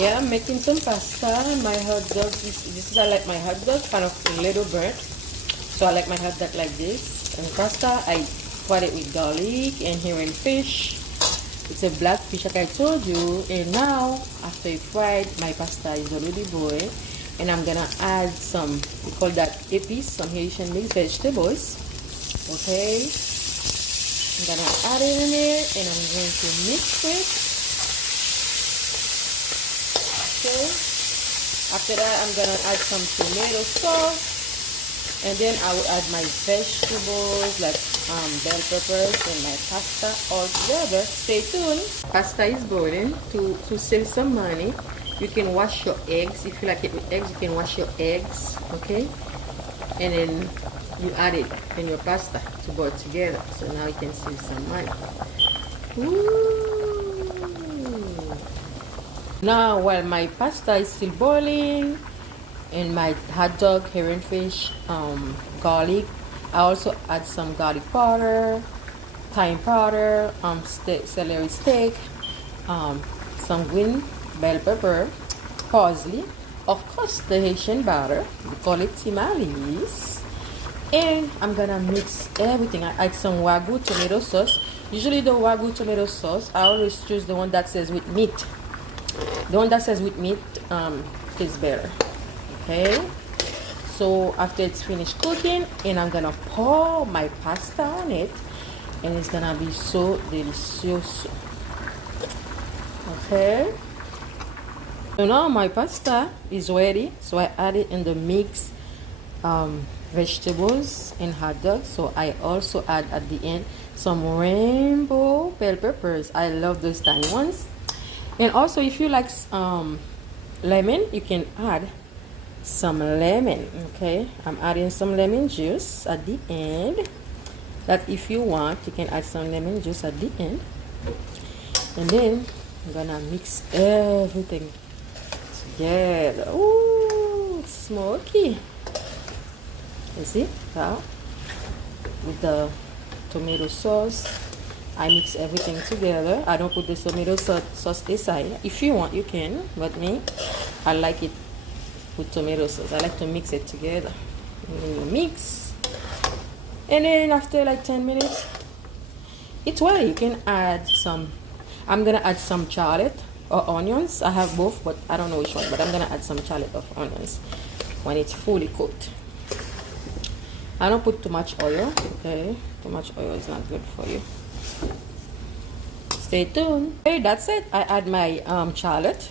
Yeah, I'm making some pasta. My hot dog, this is I like my hot dog kind of a little burnt. So I like my hot dog like this. And pasta, I fry it with garlic and here and fish. It's a black fish like I told you. And now, after it fried, my pasta is already boiled. And I'm gonna add some, we call that épices, some Haitian mixed vegetables. Okay. I'm gonna add it in there and I'm going to mix it. Okay. After that, I'm gonna add some tomato sauce, and then I will add my vegetables like bell peppers and my pasta all together. Stay tuned. Pasta is boiling. To save some money, you can wash your eggs. If you like it with eggs, you can wash your eggs. Okay, and then you add it in your pasta to boil together. So now you can save some money. Ooh. Now, while my pasta is still boiling and my hot dog, herring fish, garlic, I also add some garlic powder, thyme powder, celery stick, some green bell pepper, parsley, of course the Haitian batter, we call it tamales, and I'm gonna mix everything. I add some Wagyu tomato sauce. Usually the Wagyu tomato sauce, I always choose the one that says with meat. The one that says with meat tastes better. Okay, so after it's finished cooking, and I'm gonna pour my pasta on it, and it's gonna be so delicious. Okay, so now my pasta is ready, so I add it in the mixed vegetables and hot dogs. So I also add at the end some rainbow bell peppers. I love those tiny ones. And also, if you like lemon, you can add some lemon. Okay, I'm adding some lemon juice at the end. That if you want, you can add some lemon juice at the end. And then I'm gonna mix everything together. Ooh, it's smoky. You see how with the tomato sauce, I mix everything together. I don't put the tomato sauce aside. If you want, you can, but me, I like it with tomato sauce. I like to mix it together. And then you mix, and then after like 10 minutes, it's ready. You can add some. I'm gonna add some shallot or onions. I have both, but I don't know which one. But I'm gonna add some shallot of onions when it's fully cooked. I don't put too much oil. Okay, too much oil is not good for you. Stay tuned. Okay, that's it. I add my shallot